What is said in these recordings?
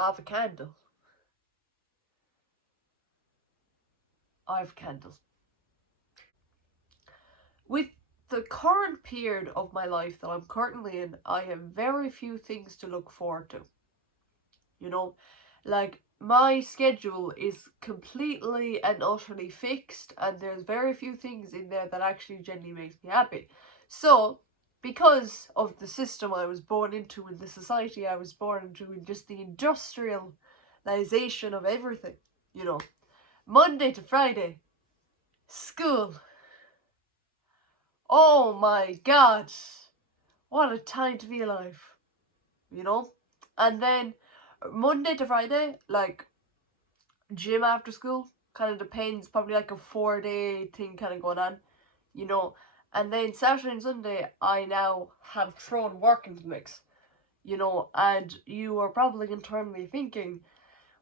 I have a candle. I have a candle. With the current period of my life that I'm currently in, I have very few things to look forward to. You know, like my schedule is completely and utterly fixed, and there's very few things in there that actually genuinely makes me happy. So, because of the system I was born into and the society I was born into, and just the industrialization of everything, you know, Monday to Friday, school. Oh my god, what a time to be alive, you know? And then Monday to Friday, like gym after school, kind of depends, probably like a 4 day thing kind of going on, you know? And then Saturday and Sunday, I now have thrown work into the mix, you know? And you are probably internally thinking,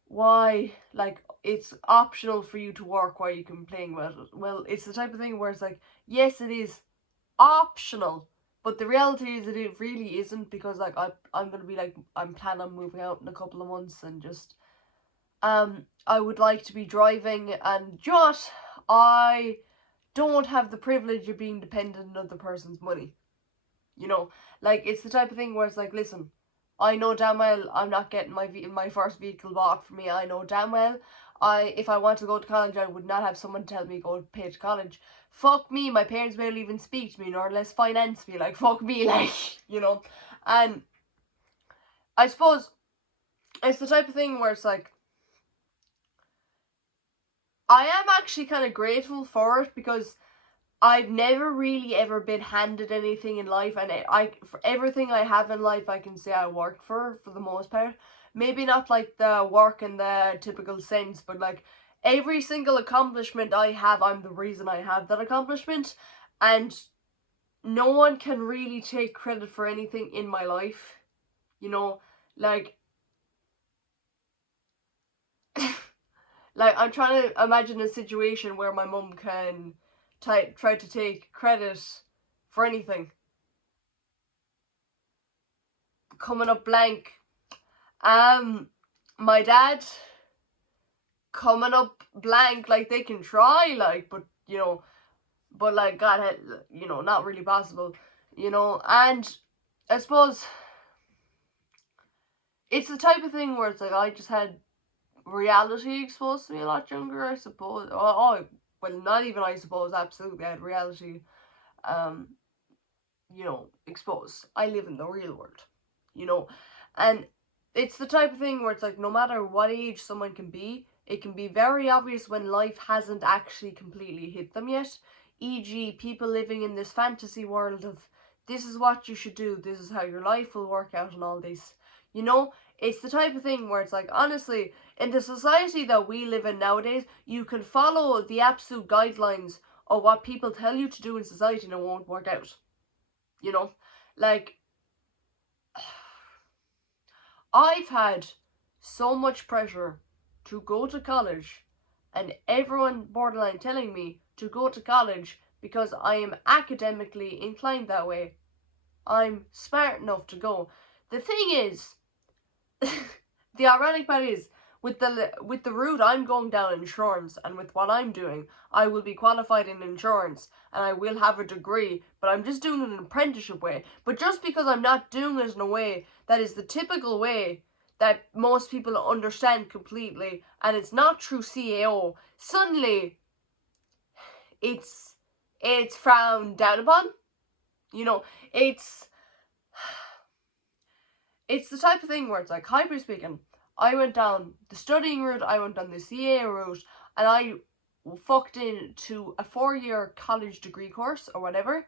why, like, it's optional for you to work while you can be playing with it. Well, it's the type of thing where it's like, yes, it is optional, but the reality is that it really isn't, because like I'm gonna be like, I'm planning on moving out in a couple of months, and just I would like to be driving, and just I don't have the privilege of being dependent on another person's money, you know. Like, it's the type of thing where it's like, listen, I know damn well I'm not getting my first vehicle bought for me. I know damn well if I want to go to college, I would not have someone tell me go pay to college. Fuck me, my parents barely even speak to me, nor less finance me. Like, fuck me, like, you know. And I suppose it's the type of thing where it's like, I am actually kind of grateful for it, because I've never really ever been handed anything in life, and for everything I have in life, I can say I worked for the most part. Maybe not like the work in the typical sense, but like every single accomplishment I have, I'm the reason I have that accomplishment, and no one can really take credit for anything in my life, you know, like, like I'm trying to imagine a situation where my mum can try to take credit for anything. Coming up blank. My dad, coming up blank. Like, they can try, like, but you know, but like, God had, you know, not really possible, you know. And I suppose it's the type of thing where it's like, I just had reality exposed to me a lot younger, I suppose. Well, not even I suppose, absolutely, I had reality, um, you know, exposed. I live in the real world, you know, and it's the type of thing where it's like, no matter what age someone can be, it can be very obvious when life hasn't actually completely hit them yet. E.g., people living in this fantasy world of, this is what you should do, this is how your life will work out, and all this. You know, it's the type of thing where it's like, honestly, in the society that we live in nowadays, you can follow the absolute guidelines of what people tell you to do in society and it won't work out. You know, like, I've had so much pressure to go to college, and everyone borderline telling me to go to college because I am academically inclined that way. I'm smart enough to go. The thing is, the ironic part is, with the route I'm going down, insurance, and with what I'm doing, I will be qualified in insurance and I will have a degree, but I'm just doing it in an apprenticeship way. But just because I'm not doing it in a way that is the typical way that most people understand completely, and it's not through CAO, suddenly it's frowned down upon. You know, it's the type of thing where it's like, hyper speaking, I went down the studying route, I went down the CA route, and I fucked into a 4-year college degree course or whatever.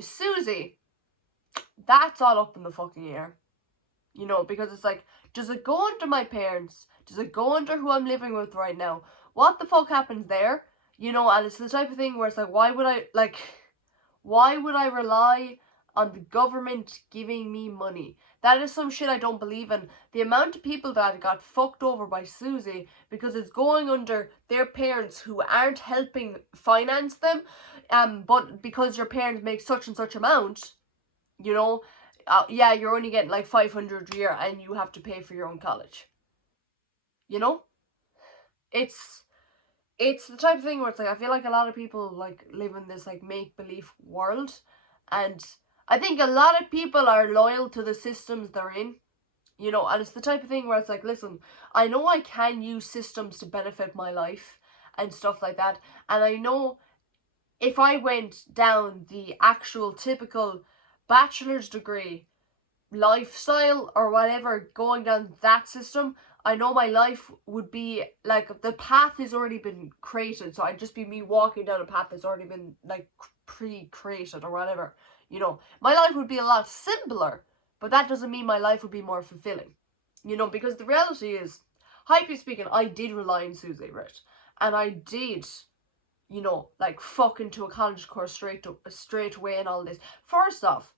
Susie, that's all up in the fucking air. You know, because it's like, does it go under my parents? Does it go under who I'm living with right now? What the fuck happens there? You know, and it's the type of thing where it's like, why would I rely on the government giving me money? That is some shit I don't believe in. The amount of people that got fucked over by Susie because it's going under their parents who aren't helping finance them, but because your parents make such and such amount, you know, yeah, you're only getting like 500 a year and you have to pay for your own college. You know? It's the type of thing where it's like, I feel like a lot of people like live in this like make-believe world, and I think a lot of people are loyal to the systems they're in, you know, and it's the type of thing where it's like, listen, I know I can use systems to benefit my life and stuff like that, and I know if I went down the actual typical bachelor's degree lifestyle or whatever, going down that system, I know my life would be like, the path has already been created, so I'd just be me walking down a path that's already been like pre-created or whatever, you know. My life would be a lot simpler, but that doesn't mean my life would be more fulfilling, you know, because the reality is, hypely speaking, I did rely on Susie, right? And I did, you know, like fuck into a college course straight away and all this. First off,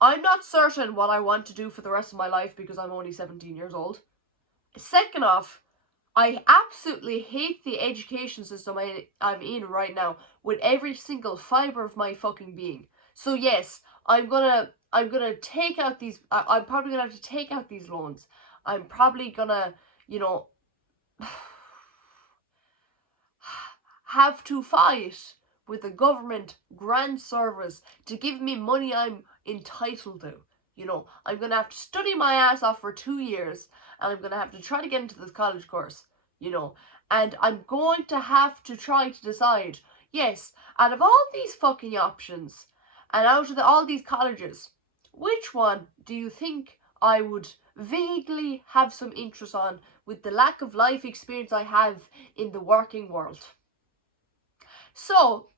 I'm not certain what I want to do for the rest of my life because I'm only 17 years old. Second off, I absolutely hate the education system I'm in right now with every single fiber of my fucking being. So yes, I'm gonna take out these, I'm probably gonna have to take out these loans. I'm probably gonna, you know, have to fight with the government grant service to give me money I'm entitled to. You know, I'm going to have to study my ass off for 2 years, and I'm going to have to try to get into this college course, you know, and I'm going to have to try to decide, yes, out of all these fucking options, and out of all these colleges, which one do you think I would vaguely have some interest on with the lack of life experience I have in the working world? So,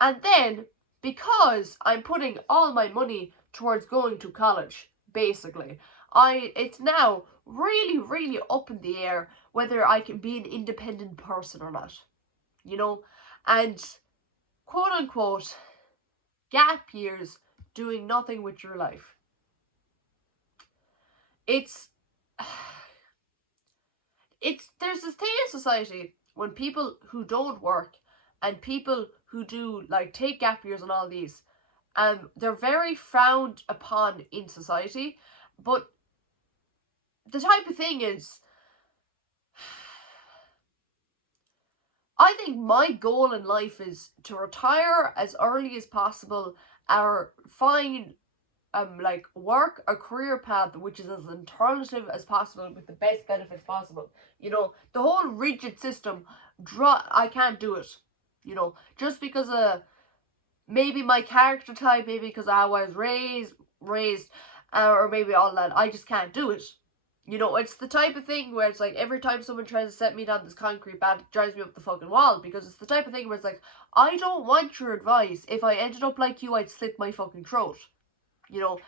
and then, because I'm putting all my money towards going to college, basically, it's now really, really up in the air whether I can be an independent person or not, you know, and quote unquote, gap years doing nothing with your life. It's, there's this thing in society when people who don't work and people who do like take gap years and all these, they're very frowned upon in society. But the type of thing is, I think my goal in life is to retire as early as possible or find like work a career path which is as alternative as possible with the best benefits possible. You know, the whole rigid system, I can't do it. You know, just because of maybe my character type, maybe because of how I was raised, or maybe all that, I just can't do it. You know, it's the type of thing where it's like every time someone tries to set me down this concrete path, it drives me up the fucking wall, because it's the type of thing where it's like, I don't want your advice. If I ended up like you, I'd slit my fucking throat. You know,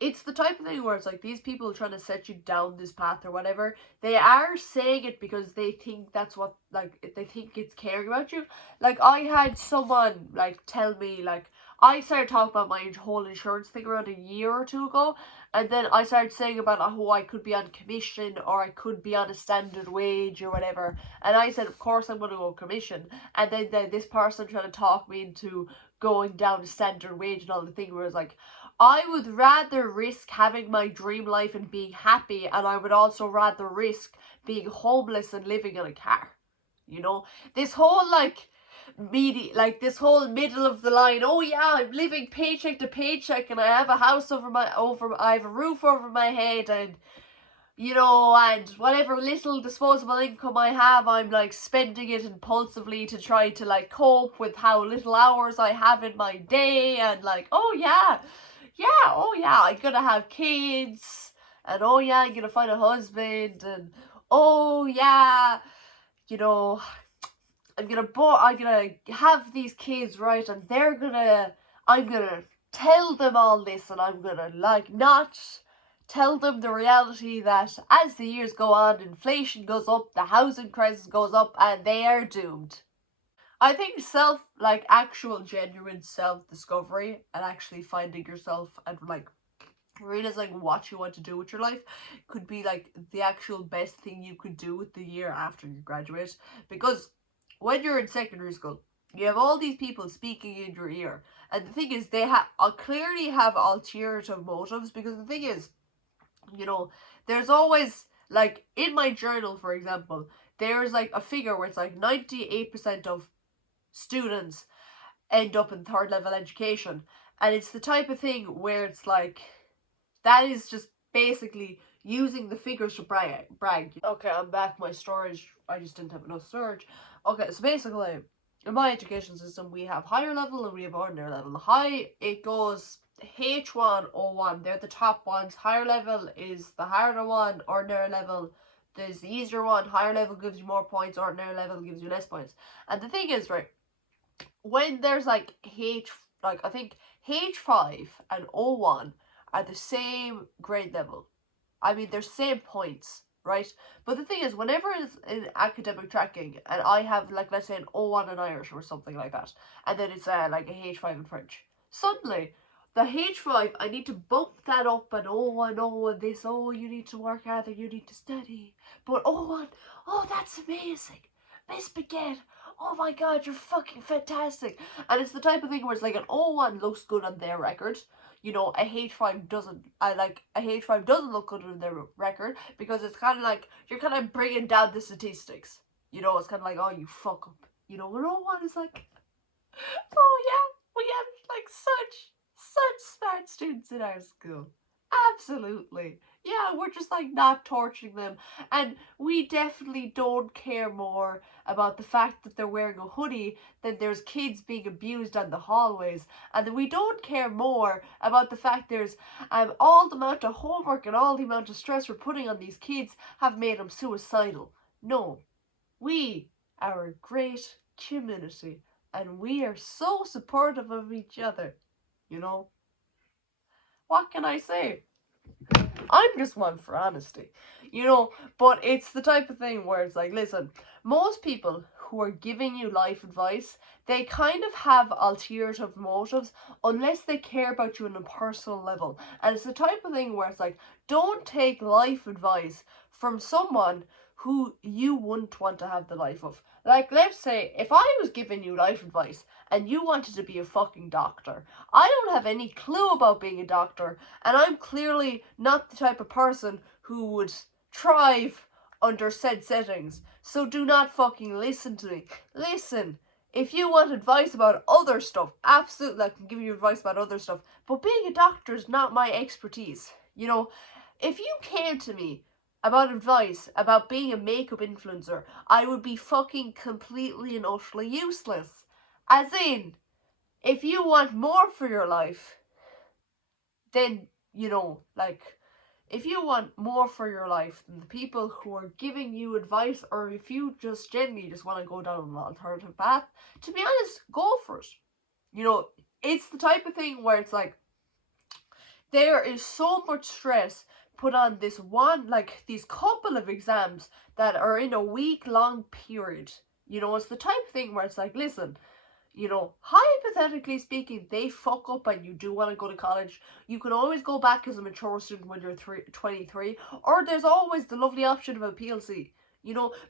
it's the type of thing where it's like these people trying to set you down this path or whatever, they are saying it because they think that's what, like, they think it's caring about you. Like, I had someone, like, tell me, like, I started talking about my whole insurance thing around a year or two ago, and then I started saying about how I could be on commission or I could be on a standard wage or whatever, and I said, of course I'm going to go commission, and then this person trying to talk me into going down a standard wage and all the thing, where it's like, I would rather risk having my dream life and being happy, and I would also rather risk being homeless and living in a car. You know, this whole like this whole middle of the line, oh yeah, I'm living paycheck to paycheck and I have a house I have a roof over my head, and you know, and whatever little disposable income I have, I'm like spending it impulsively to try to like cope with how little hours I have in my day, and like, oh yeah, oh yeah, I'm gonna have kids, and oh yeah, I'm gonna find a husband, and oh yeah, you know, I'm gonna have these kids, right, and I'm gonna tell them all this, and I'm gonna like not tell them the reality that as the years go on, inflation goes up, the housing crisis goes up, and they are doomed. I think actual genuine self-discovery and actually finding yourself and like realizing what you want to do with your life could be like the actual best thing you could do with the year after you graduate. Because when you're in secondary school, You have all these people speaking in your ear. And the thing is, they clearly have alternative motives, because the thing is, there's always, like, in my journal, for example, there's like a figure where it's like 98% of students end up in third level education. And it's the type of thing where it's like, that is just basically using the figures to brag. Okay, I'm back. My storage, I just didn't have enough storage. Okay, so basically, in my education system, we have higher level and we have ordinary level. High, it goes H1, O1. They're the top ones. Higher level is the harder one. Ordinary level is the easier one. Higher level gives you more points. Ordinary level gives you less points. And the thing is, right, when there's like I think H5 and O1 are the same grade level. I mean, they're same points, right? But the thing is, whenever it's in academic tracking, and I have, like, let's say an O1 in Irish or something like that, and then it's like a H5 in French, suddenly the H5, I need to bump that up, and O1, this, oh, you need to work harder, you need to study. But O1, oh, that's amazing. Miss Baguette, oh my god, you're fucking fantastic. And it's the type of thing where it's like an O1 looks good on their record. A H5 doesn't. A H5 doesn't look good on their record, because it's kind of like you're kind of bringing down the statistics. It's kind of like, oh, you fuck up. An O1 is like, oh yeah, we have like such smart students in our school. Absolutely. Yeah, we're just like not torturing them. And we definitely don't care more about the fact that they're wearing a hoodie than there's kids being abused on the hallways. And then we don't care more about the fact there's all the amount of homework and all the amount of stress we're putting on these kids have made them suicidal. No. We are a great community, and we are so supportive of each other. What can I say? I'm just one for honesty, but it's the type of thing where it's like, listen, most people who are giving you life advice, they kind of have alternative motives unless they care about you on a personal level. And it's the type of thing where it's like, don't take life advice from someone who you wouldn't want to have the life of. Like, let's say, if I was giving you life advice and you wanted to be a fucking doctor, I don't have any clue about being a doctor, and I'm clearly not the type of person who would thrive under said settings. So do not fucking listen to me. Listen, if you want advice about other stuff, absolutely, I can give you advice about other stuff, but being a doctor is not my expertise. If you came to me about advice about being a makeup influencer, I would be fucking completely and utterly useless. As in, if you want more for your life, then, if you want more for your life than the people who are giving you advice, or if you just genuinely just want to go down an alternative path, to be honest, go for it. It's the type of thing where it's like, there is so much stress put on this one, like, these couple of exams that are in a week-long period. It's the type of thing where it's like, listen, hypothetically speaking, they fuck up and you do want to go to college, you can always go back as a mature student when you're 23, or there's always the lovely option of a PLC,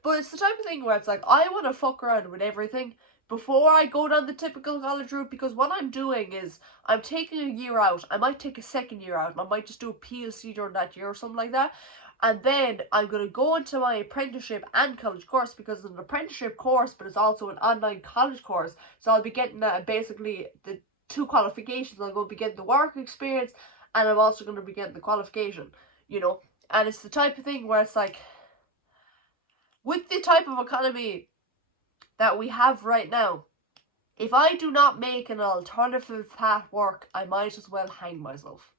but it's the type of thing where it's like, I want to fuck around with everything before I go down the typical college route, because what I'm doing is, I'm taking a year out, I might take a second year out, and I might just do a PLC during that year or something like that. And then I'm going to go into my apprenticeship and college course, because it's an apprenticeship course, but it's also an online college course. So I'll be getting basically the two qualifications. I'm going to be getting the work experience, and I'm also going to be getting the qualification, And it's the type of thing where it's like, with the type of economy that we have right now, if I do not make an alternative path work, I might as well hang myself.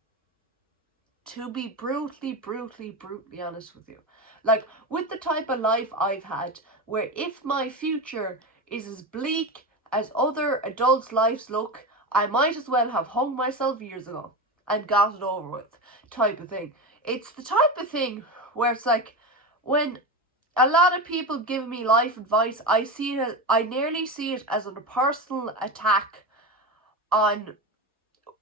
To be brutally honest with you. Like, with the type of life I've had, where if my future is as bleak as other adults' lives look, I might as well have hung myself years ago and got it over with, type of thing. It's the type of thing where it's like, when a lot of people give me life advice, I nearly see it as a personal attack on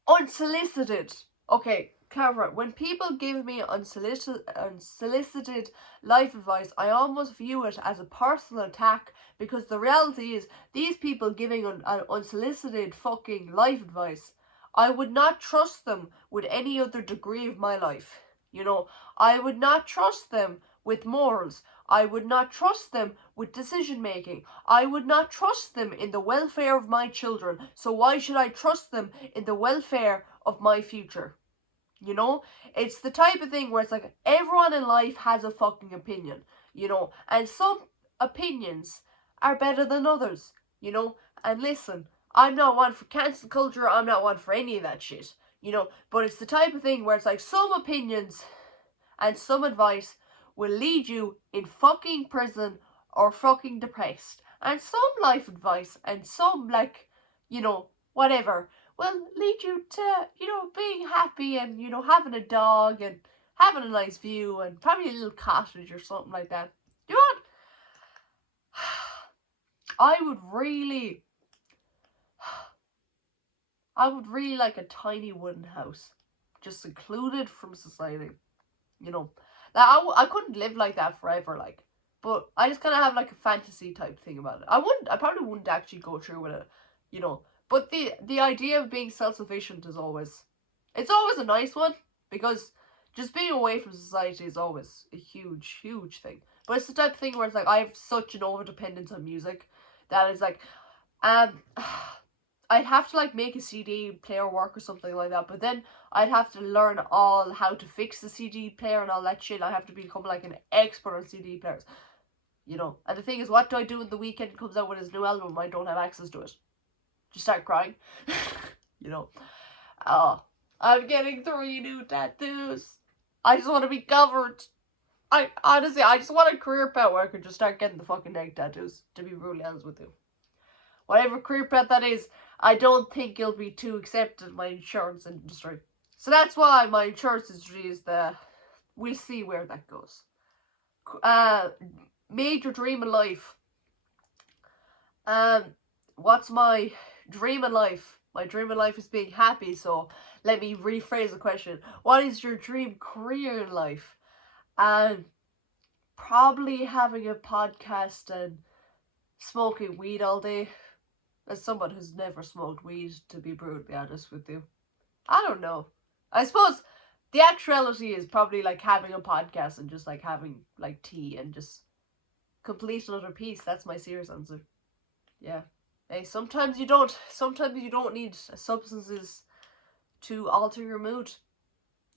unsolicited. Okay, Cara, when people give me unsolicited life advice, I almost view it as a personal attack, because the reality is, these people giving unsolicited fucking life advice, I would not trust them with any other degree of my life. You know, I would not trust them with morals. I would not trust them with decision making. I would not trust them in the welfare of my children. So why should I trust them in the welfare of my future? You know, it's the type of thing where it's like everyone in life has a fucking opinion, you know, and some opinions are better than others, you know. And listen, I'm not one for cancel culture, I'm not one for any of that shit, you know, but it's the type of thing where it's like some opinions and some advice will lead you in fucking prison or fucking depressed, and some life advice and some, like, you know, whatever, will lead you to, you know, being happy and, you know, having a dog and having a nice view and probably a little cottage or something like that. You know what? I would really like a tiny wooden house, just secluded from society. You know, like I couldn't live like that forever, like, but I just kind of have like a fantasy type thing about it. I probably wouldn't actually go through with it, you know. But the idea of being self-sufficient is always, it's always a nice one, because just being away from society is always a huge, huge thing. But it's the type of thing where it's like I have such an over dependence on music that is like, um, I'd have to like make a CD player work or something like that, but then I'd have to learn all how to fix the CD player and all that shit. I have to become like an expert on CD players, you know. And the thing is, what do I do when The Weeknd comes out with his new album? I don't have access to it. Just start crying, you know. Oh, I'm getting 3 new tattoos. I just want to be covered. I honestly, I just want a career path where I could just start getting the fucking neck tattoos, to be brutally honest with you. Whatever career path that is, I don't think it'll be too accepted in my insurance industry. So that's why my insurance industry is we'll see where that goes. Major dream in life. What's my dream in life? My dream in life is being happy, so let me rephrase the question. What is your dream career in life? Probably having a podcast and smoking weed all day. As someone who's never smoked weed, to be brutally honest with you. I don't know. I suppose the actuality is probably like having a podcast and just like having like tea and just complete another piece. That's my serious answer. Yeah. Hey, sometimes you don't. Sometimes you don't need substances to alter your mood.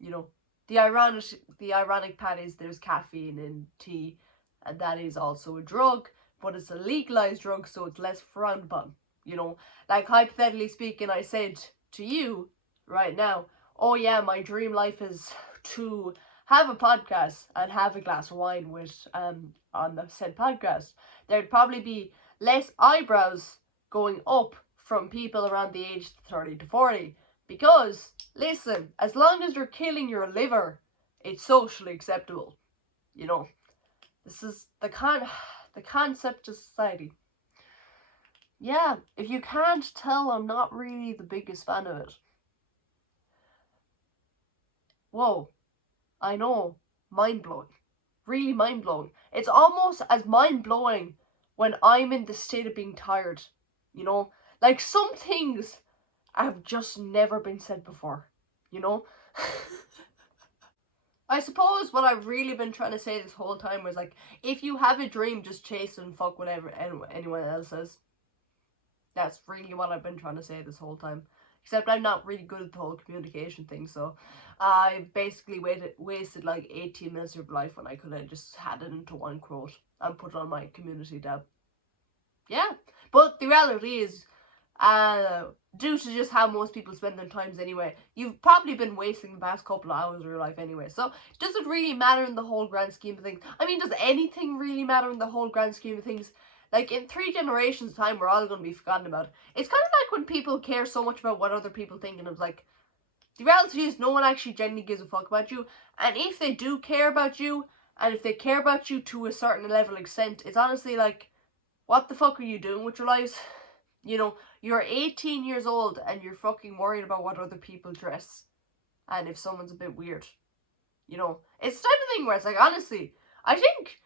You know, the ironic part is there's caffeine in tea, and that is also a drug, but it's a legalized drug, so it's less frowned upon. You know, like hypothetically speaking, I said to you right now, oh yeah, my dream life is to have a podcast and have a glass of wine with on the said podcast. There'd probably be less eyebrows going up from people around the age 30 to 40, because listen, as long as you're killing your liver, it's socially acceptable. You know, this is the concept of society. Yeah, if you can't tell, I'm not really the biggest fan of it. Whoa, I know, mind blowing. Really mind blowing. It's almost as mind blowing when I'm in the state of being tired. You know, like some things have just never been said before. You know. I suppose what I've really been trying to say this whole time was like, if you have a dream, just chase it and fuck whatever anyone else says. That's really what I've been trying to say this whole time. Except I'm not really good at the whole communication thing, so I basically wasted like 18 minutes of life when I could have just had it into one quote and put it on my community tab. Yeah, but the reality is, due to just how most people spend their times anyway, you've probably been wasting the past couple of hours of your life anyway, so does it really matter in the whole grand scheme of things? I mean, does anything really matter in the whole grand scheme of things? Like, in 3 generations' time, we're all going to be forgotten about. It's kind of like when people care so much about what other people think, and it's like, the reality is no one actually genuinely gives a fuck about you, and if they do care about you, and if they care about you to a certain level of extent, it's honestly like, what the fuck are you doing with your lives? You know, you're 18 years old and you're fucking worried about what other people dress. and if someone's a bit weird. You know, it's the type of thing where it's like, honestly, I think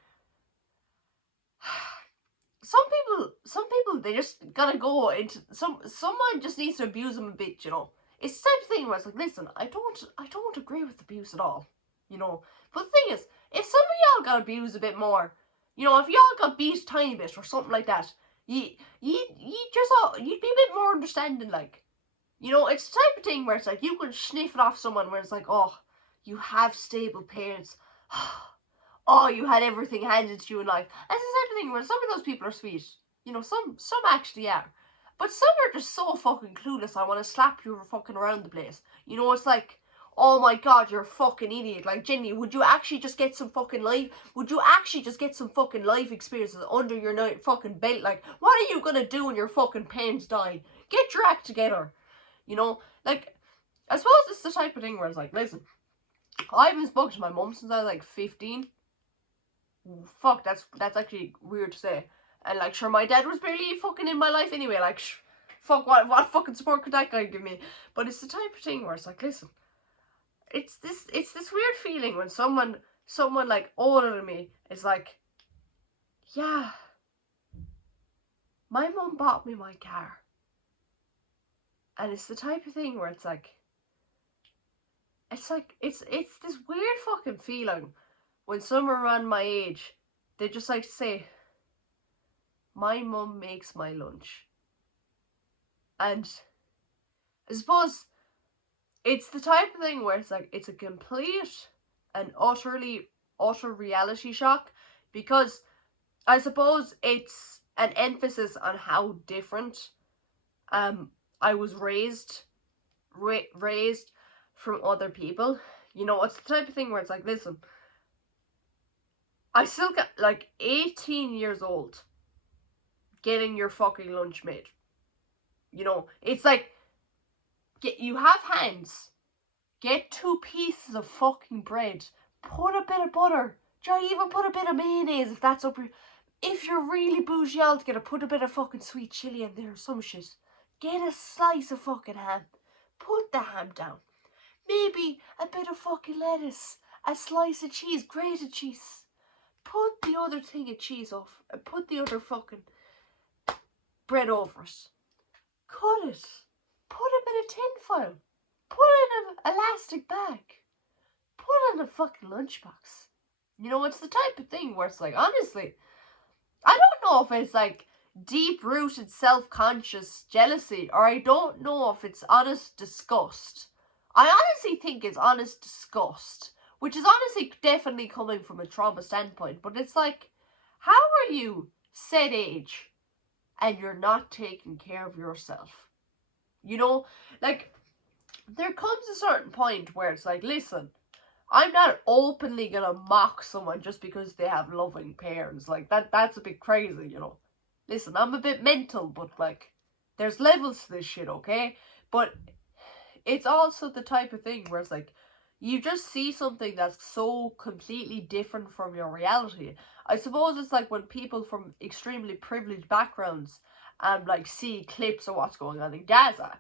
some people, they just gotta go into someone just needs to abuse them a bit, you know. It's the type of thing where it's like, listen, I don't agree with abuse at all, you know. But the thing is, if some of y'all got abused a bit more, you know, if y'all got beat a tiny bit or something like that, you'd be a bit more understanding, like, you know. It's the type of thing where it's like you can sniff it off someone where it's like, oh, you have stable parents. Oh, you had everything handed to you in life. That's the type of thing where some of those people are sweet. You know, some actually are. But some are just so fucking clueless, I want to slap you fucking around the place. You know, it's like, oh my god, you're a fucking idiot. Like, Jenny, would you actually just get some fucking life? Would you actually just get some fucking life experiences under your fucking belt? Like, what are you gonna do when your fucking parents die? Get your act together. You know, like, I suppose it's the type of thing where it's like, listen, I haven't spoken to my mum since I was like 15. Fuck, that's actually weird to say. And like, sure, my dad was barely fucking in my life anyway. Like, fuck, what fucking support could that guy give me? But it's the type of thing where it's like, listen, it's this weird feeling when someone like older than me is like, yeah, my mum bought me my car. And it's the type of thing where it's like, it's this weird fucking feeling when someone around my age, they just like to say, my mum makes my lunch. And I suppose it's the type of thing where it's like, it's a complete and utter reality shock, because I suppose it's an emphasis on how different I was raised from other people. You know, it's the type of thing where it's like, listen, I still got like 18 years old getting your fucking lunch made. You know, it's like, you have hands, get 2 pieces of fucking bread, put a bit of butter, even put a bit of mayonnaise if that's up your, if you're really bougie altogether, put a bit of fucking sweet chili in there or some shit. Get a slice of fucking ham, put the ham down, maybe a bit of fucking lettuce, a slice of cheese, grated cheese. Put the other thing of cheese off, and put the other fucking bread over it. Cut it. Put a bit of tin foil. Put it in an elastic bag. Put it in a fucking lunchbox. You know, it's the type of thing where it's like, honestly, I don't know if it's like deep-rooted self-conscious jealousy, or I don't know if it's honest disgust. I honestly think it's honest disgust, which is honestly definitely coming from a trauma standpoint, but it's like, how are you said age and you're not taking care of yourself? You know, like, there comes a certain point where it's like, listen, I'm not openly gonna mock someone just because they have loving parents. Like, that's a bit crazy, you know. Listen, I'm a bit mental, but like, there's levels to this shit, okay? But it's also the type of thing where it's like, you just see something that's so completely different from your reality. I suppose it's like when people from extremely privileged backgrounds like see clips of what's going on in Gaza,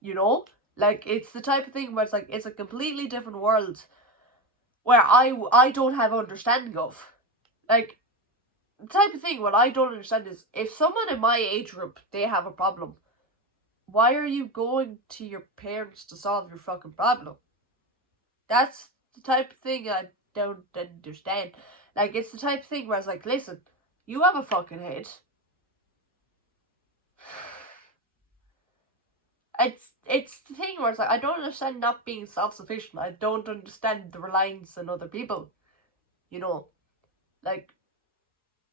you know? Like, it's the type of thing where it's like, it's a completely different world where I don't have understanding of. Like, the type of thing what I don't understand is, if someone in my age group, they have a problem, why are you going to your parents to solve your fucking problem? That's the type of thing I don't understand. Like, it's the type of thing where I was like, listen, you have a fucking head. It's the thing where it's like, I don't understand not being self-sufficient. I don't understand the reliance on other people. You know, like,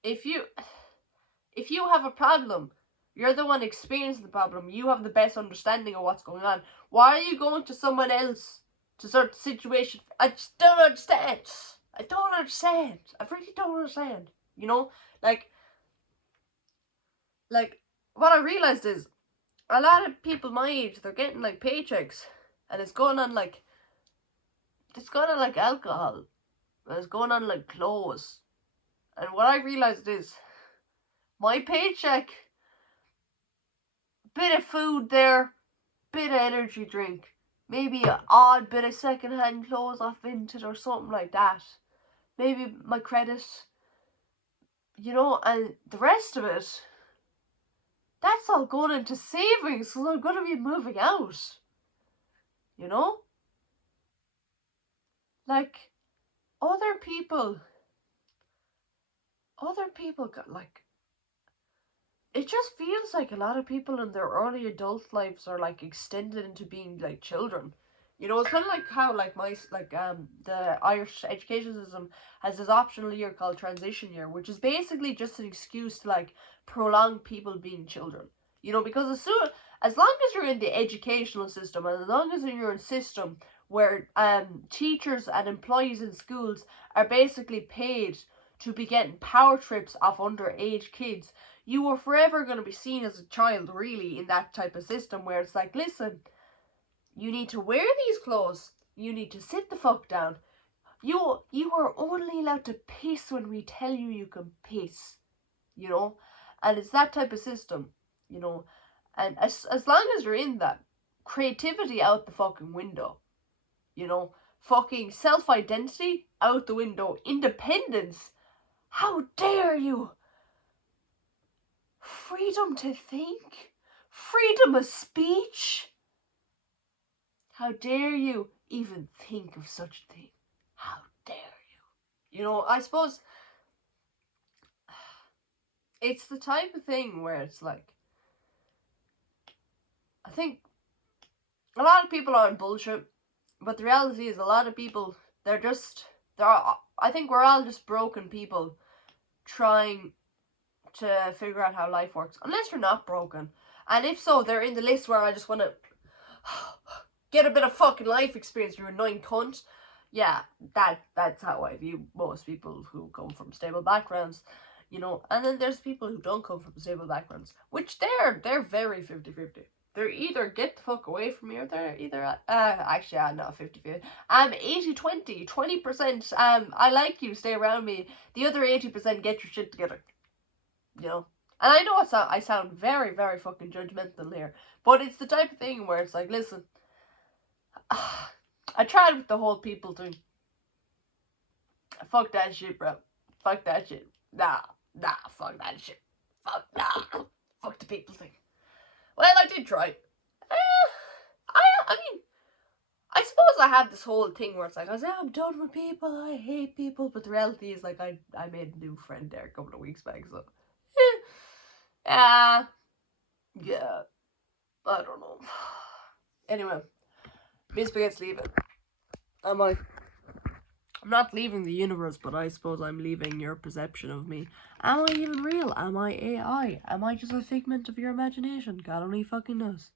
if you have a problem, you're the one experiencing the problem, you have the best understanding of what's going on. Why are you going to someone else to sort the situation? I just don't understand. I don't understand. I really don't understand. You know, like what I realized is, a lot of people my age, they're getting like paychecks, and it's going on like alcohol, and it's going on like clothes. And what I realized is, my paycheck, bit of food there, bit of energy drink, maybe an odd bit of second-hand clothes off Vinted or something like that. Maybe my credit, and the rest of it, that's all going into savings because I'm going to be moving out, you know? Like, other people got, like, it just feels like a lot of people in their early adult lives are, like, extended into being, like, children. It's kind of like how, like, the Irish education system has this optional year called transition year, which is basically just an excuse to, like, prolong people being children. Because as long as you're in the educational system, and as long as you're in a system where teachers and employees in schools are basically paid to be getting power trips off underage kids, you are forever going to be seen as a child, really, in that type of system where it's like, listen, you need to wear these clothes. You need to sit the fuck down. You are only allowed to piss when we tell you can piss. And it's that type of system. And as long as you're in that, creativity out the fucking window. Fucking self-identity out the window. Independence. How dare you? Freedom to think. Freedom of speech. How dare you even think of such a thing? How dare you? I suppose it's the type of thing where it's like, I think a lot of people are on bullshit, but the reality is a lot of people, I think we're all just broken people trying to figure out how life works. Unless you're not broken. And if so, they're in the list where I just want to get a bit of fucking life experience, you annoying cunt. Yeah, that's how I view most people who come from stable backgrounds, and then there's people who don't come from stable backgrounds, which they're very 50-50. They're either get the fuck away from me, or they're either, actually, I'm not 50-50. I'm 80-20, 20%, I like you, stay around me. The other 80%, get your shit together, And I know I sound very, very fucking judgmental here, but it's the type of thing where it's like, listen, I tried with the whole people thing. Fuck that shit, bro. Fuck that shit. Nah, fuck that shit. Fuck the people thing. Well, I did try. I mean, I suppose I have this whole thing where it's like, I say, I'm done with people, I hate people, but the reality is, like, I made a new friend there a couple of weeks back, so, yeah, I don't know. Anyway, Miss Spaghetti's leaving. I'm not leaving the universe, but I suppose I'm leaving your perception of me. Am I even real? Am I AI? Am I just a figment of your imagination? God only fucking knows.